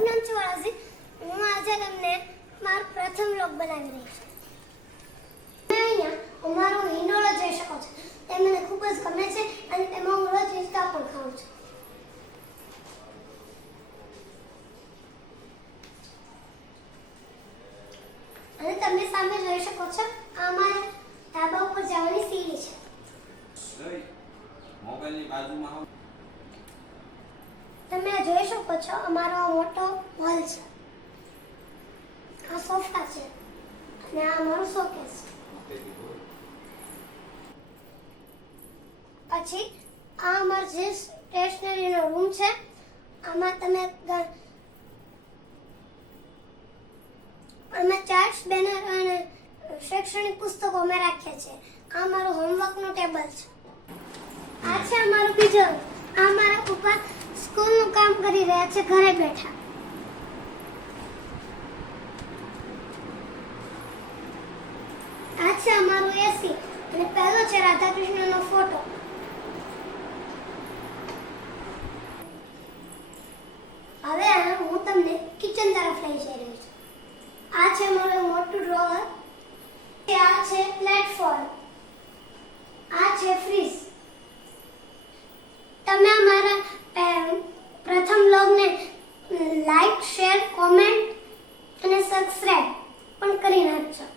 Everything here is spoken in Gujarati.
મારું નામ છે વારાઝી. હું આજે તમને મારો પ્રથમ વ્લોગ બનાવી રહી છું. તમે અહીંયા અમારો હિંડોળો જોઈ શકો છો. તે મને ખૂબ જ ગમે છે અને તેમાં હું રોજ હિંચકા પણ ખાઉં છું. અને તમે સામે જોઈ શકો છો આ અમારા ધાબા ઉપર જવાની સીડી છે. મોબાઈલની બાજુમાં તમે જોઈ શકો છો અમારો મોટો હોલ છે. આ સોફા છે અને આ અમારો શોકેસ છે. પછી આ અમારો જે સ્ટેશનરીનો રૂમ છે. આમાં તમે ચાર્ટ્સ, બેનર અને શૈક્ષણિક પુસ્તકો અમે રાખ્યા છે. આ અમારું હોમવર્કનું ટેબલ છે. આ છે અમારું બીજો રૂમ. આ અમારા પપ્પા સ્કૂલનું કામ કરી રહ્યા છે ઘરે બેઠા. આ છે અમારું એસી અને પહેલો છે રાધા કૃષ્ણનો ફોટો. હવે હું તમને કિચન તરફ લઈ જઈ રહી છું. આ છે અમારું મોટું ડ્રોવર. આ છે પ્લેટફોર્મ. આ છે ફ્રીજ. તમે અમારા પ્રથમ વ્લોગને લાઈક, શેર, કોમેન્ટ અને સબસ્ક્રાઇબ પણ કરી નાખજો.